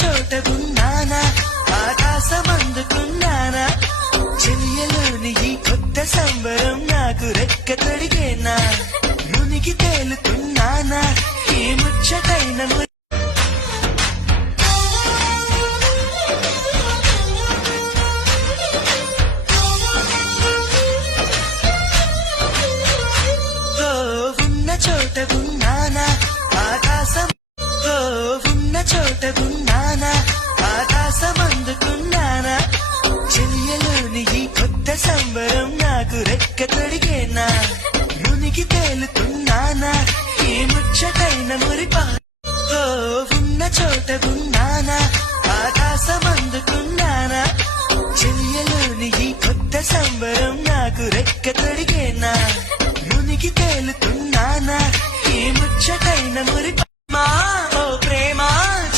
చోట ఉన్నానా ఆకాశమందుకున్నానా చెలియలోని ఈ కొత్త సంబరం నాకు రెక్క తొడిగేనా మునిగి తేలుతున్నానా ఈ ముచ్చటైన చోట ఉన్నానా ఆకాశమందుకున్నానా చెలియలోని ఈ కొత్త సంబరం నాకు రెక్క తొడిగేనా మునిగి తేలుతున్నానా ఈ ముచ్చటైన మురిపా ఉన్న చోట ఉన్నానా ఆకాశమందుకున్నానా చెలియలోని ఈ కొత్త సంబరం నాకు రెక్క తొడిగేనా మునిగి తేలుతున్నానా